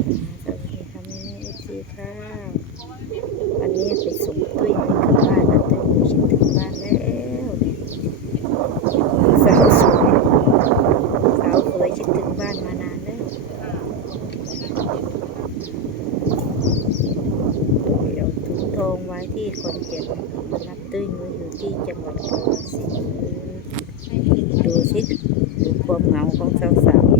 สวัสดีค่ะแม่แม่เอฟซีค่ะ วันนี้ไปส่งตุ้ยถึงบ้านนะตุ้ยคิดถึงบ้านแล้วสาวสวยสาวเคยคิดถึงบ้านมานานแล้วเดี๋ยวถุงทองไว้ที่คนเจ็บรับตุ้ยนุ้ยอยู่ที่จังหวัดกาฬสินธุ์ดูสิดูความเหงาของสาวๆ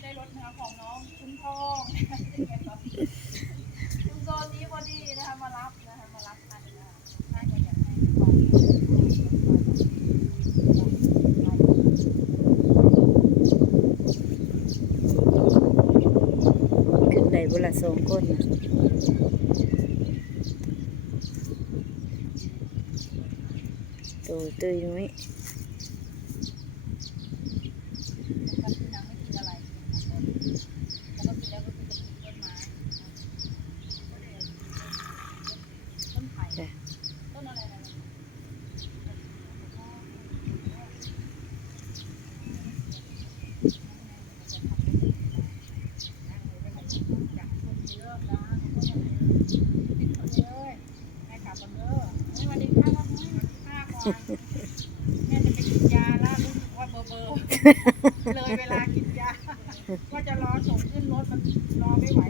ได้รถนะคะของน้องคุณทองคุณโซนนี้พอดีนะคะมารับนะคะมารับทันนะคะน่าจะอยากให้ความ ขึ้นได้บุละ สองก้นตัวตัวนี้ กับที่น้ำไม่กินอะไรนะคะแล้วก็กินแล้วก็คือจะกินต้นไม้ต้นไผ่ จ้ะ ต้นอะไรนะ แม่จะไปกินยาแล้วรู้สึกว่า เบอร์เบอร์เลยเวลากินยาว่าจะรอส่งขึ้นรถมันรอไม่ไหว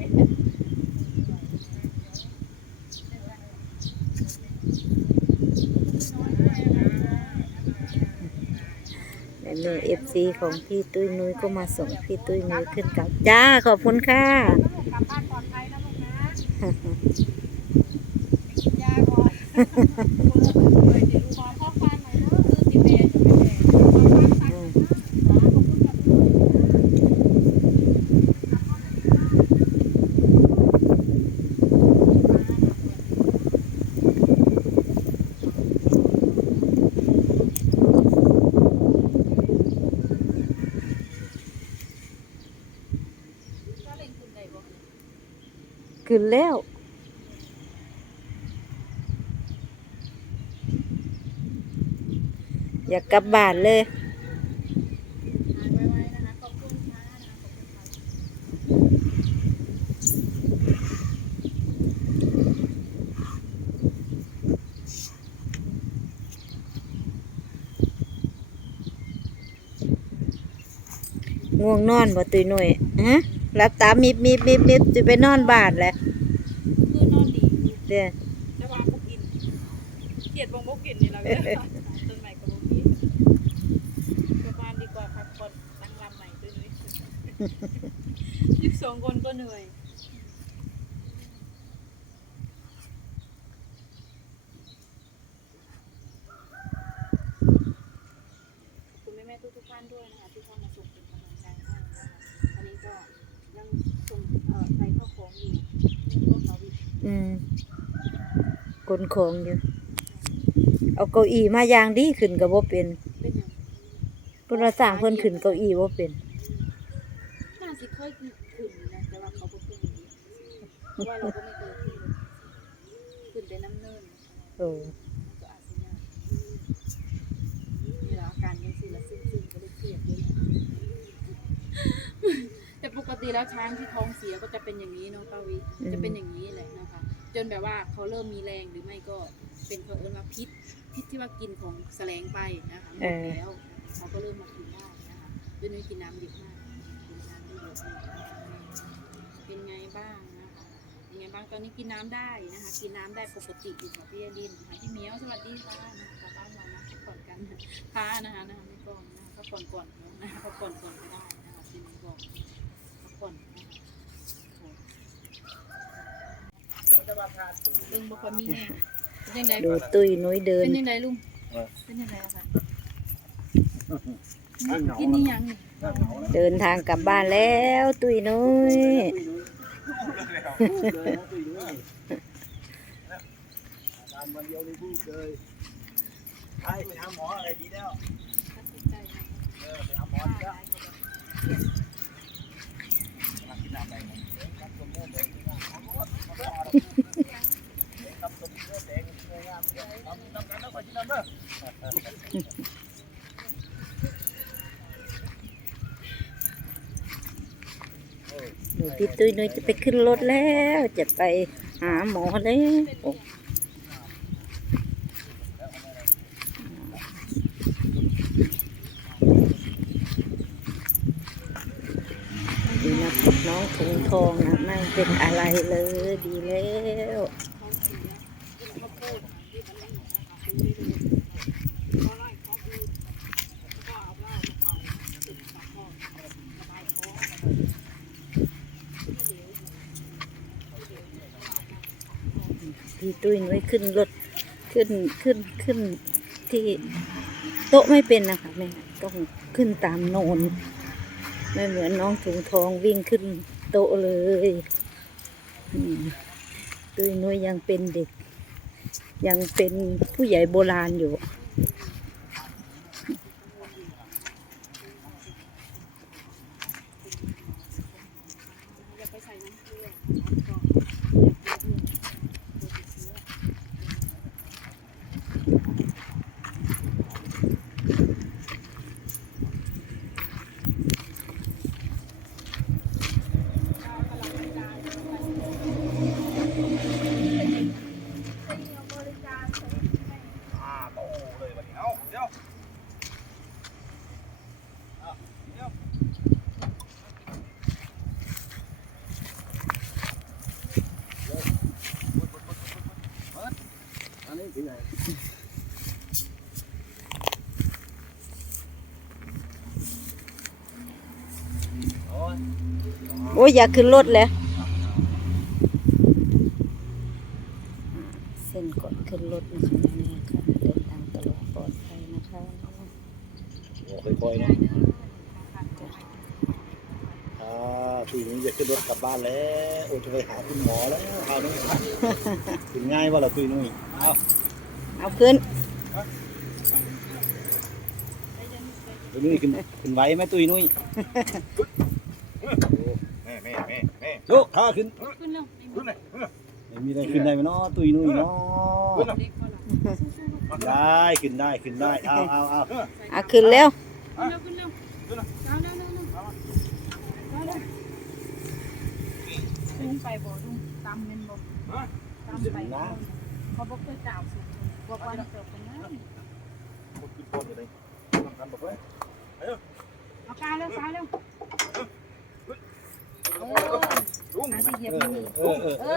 แม่แม่เอฟซีของพี่ตุ้ยนุ้ยก็มาส่งพี่ตุ้ยนุ้ยขึ้นกับจ้าขอบคุณค่ะ แล้วลูกกลับบ้านปลอดภัยนะลูกนะไปกินยาก่อนขอข้อความหน่อยเนอะคือติเมนอยู่ไม่ได้ขอข้อความสั่งนะขอบคุณค่ะพี่ ก็เล่นคุณได้บ่ ขึ้ นแล้ว อยากกลับบ้านเลยง่วงนอนบ่ตุ้ยนุ้ยฮะ รับตามิบมิบมิบมิบจะไปนอนบ้านแหละคือนอนดีเด้อแต่ว่าบ่กินเกลียดบ่บ่กินนี่ล่ะเว้ยต้นใหม่ก็บ่กินกลับบ้านดีกว่าพักผ่อนตั้งลำใหม่ด้วยนุ้ยยี่สิบสองคนก็เหนื่อยขอบคุณแม่ๆทุกๆท่านด้วยนะคะที่เข้ามาส่งเป็นกำลังใจให้นะคะอันนี้ก็ยังส่งเอ่อใส่ข้าวของอยู่เรื่องต้นเราอีก อืม กลของอยู่ เอาเก้าอี้มาอย่างดีขึ้นก็บ่เป็นเป็นอย่างเพิ่นว่าสร้างเพิ่นขึ้นเก้าอี้บ่เป็นน่าสิเคยขึ้นนะแต่ว่าเขาบ่ขึ้นอยู่ดีเพราะว่าเราก็ไม่เคยขึ้นเลยขึ้นแต่น้ำเนินโอ้มันก็อาจจะยากนี่แหละอาการยังสิละซึ่งซึ่งก็เลยเครียดด้วยนะแต่ปกติแล้วช้างที่ท้องเสียก็จะเป็นอย่างนี้เนาะป้าวิจะเป็นอย่างนี้แหละนะคะ จนแบบว่าเขาเริ่มมีแรงหรือไม่ก็เป็นเขาเอิ้นว่าพิษพิษที่ว่ากินของแสลงไปนะคะหมดแล้วเขาก็เริ่มมากินได้นะคะด้วยนุ้ยกินน้ำเยอะมากกินน้ำเยอะมากเป็นไงบ้างนะคะเป็นไงบ้างตอนนี้กินน้ำได้นะคะกินน้ำได้ปกติอยู่กับพี่อดินนะคะพี่เมียวสวัสดีค่ะนะคะกลับบ้านมานะพักผ่อนกันพานะคะนะคะไม่ก่อนนะคะพักผ่อนก่อนนะนะคะพักผ่อนก่อนก็ได้นะคะพี่นี้บอกพักผ่อนนะคะ เรื่องบุคคลมีแน่เป็นยังไงดูตุ้ยนุ้ยเดิน เป็นยังไงลุงเป็นยังไงอะคะกินนี่ยังนี่เดินทางกลับบ้านแล้ว ตุ้ยนุ้ยทำวันเดียวเลยพูดเลยไปไปหาหมออะไรดีแล้วตัดสินใจนะเออไปหาหมอดีแล้วได้ก็แบบมา ด้หนูพี่ตุ้ยนุ้ยจะไปขึ้นรถแล้ว จะไปหาหมอแล้วดีนะน้องถุงทองนะไม่เป็นอะไรเลยดีแล้ว พี่ตุ้ยนุ้ยขึ้นรถขึ้นขึ้นขึ้นที่โต๊ะไม่เป็นนะคะแม่ต้องขึ้นตามโนนไม่เหมือนน้องถุงทองวิ่งขึ้นโต๊ะเลยตุ้ยนุ้ยยังเป็นเด็ก ยังเป็นผู้ใหญ่โบราณอยู่ อย่าไปใส่น้ำเกลือก็ อ่าโตเลยวันนี้เอาเดี๋ยวเอาเดี๋ยวเดี๋ยวเปิดเปิดเปิดเปิดอันนี้ที่ไหน โอ้ยโอ้ยอยากขึ้นรถแล้วเส้นก่อนขึ้นรถนะคะแม่ค่ะเดินทางตลอดปลอดภัยนะคะค่อยๆนะอ่าปีนี้จะขึ้นรถกลับบ้านแล้วโอ้จะไปหาคุณหมอแล้วคราวนี้ถึงง่ายว่าเราตุยนุ้ยเอาเอาขึ้นตุยนุ้ยขึ้นขึ้นไหวไหมตุยนุ้ยแม่แม่แม่แม่ โยกขาขึ้น ขึ้นเร็วขึ้นเลยไม่มีอะไรขึ้นได้ไหมเนาะตุยนุ้ยเนาะเล็กพอละได้ขึ้นได้ขึ้นได้เอาเอาเอาเอาขึ้นแล้วขึ้นเร็วขึ้นเร็วเร็วเร็วเร็วเร็วเร็วเร็วลุงไปบ่ลุงตำเงินบ่ตำไปบ่เขาบอกเคยจ่าวสูงบอกว่าเติบเป็นน้ำขึ้นบนเลยทำกันบอกเลยเอากาเร็วกาเร็ว ลุงหาที่เหยียบมืออเออเอ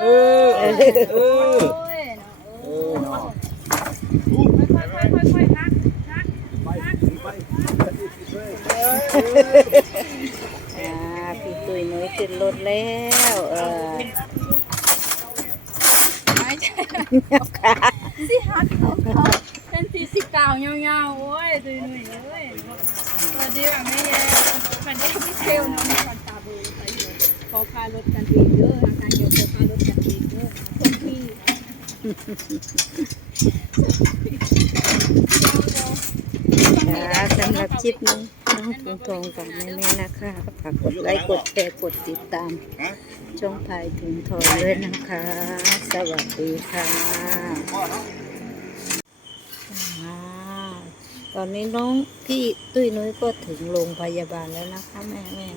อเอเอออเออโอ้ยเนาะเอเอออเนาะค่อยค่อยค่อยค่อยนักนักไปไปอ่าพี่ตุ้ยนุ้ยขึ้นรถแล้วเออไม่ใช่สิฮัทของเขาเป็นสีสิเก่ายาวๆโอ้ยดุยหนุ่ยเอ้ยสวัสดีแบบไม่แย่สวัสดีพี่เทลน้อง อพารถกันเองเด้ออาการเกี่ยวกับพารถกันเองเด้อคนพี่ค่ะสำหรับคลิปนี้น้องถุงทองกับแม่แม่ๆนะคะฝากกดไลค์กดแชร์กดติดตามช่องพายถุงทองด้วยนะคะ สวัสดีค่ะตอนนี้น้องพี่ตุ้ยนุ้ยก็ถึงโรงพยาบาลแล้วนะคะ แม่แม่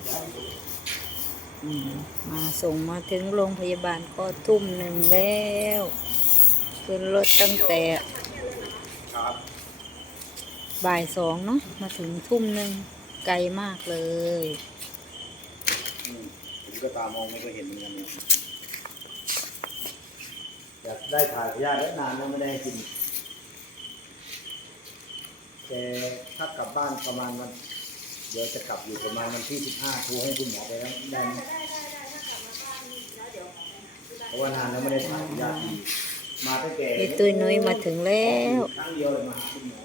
มมาส่งมาถึงโรงพยาบาลก็ทุ่มหนึ่งแล้ว ขึ้นรถตั้งแต่บ่ายสองเนาะมาถึงทุ่มหนึ่งไกลมากเลยผมก็ตามองไม่ก็เห็นเหมือนกันอยากได้ถ่ายพยาธิแล้วนานแล้วไม่ได้กินแต่ถ้ากลับบ้านประมาณวัน เดี๋ยวจะกลับอยู่ประมาณวันที่สิบห้าโทรให้คุณหมอไปแล้วได้ไหมเพราะว่านานแล้วไม่ได้ถ่ายพยาธิมาตั้งแต่พี่ตุ้ยนุ้ยมาถึงแล้ว ครั้งเดียวเลยมาหาคุณหมอ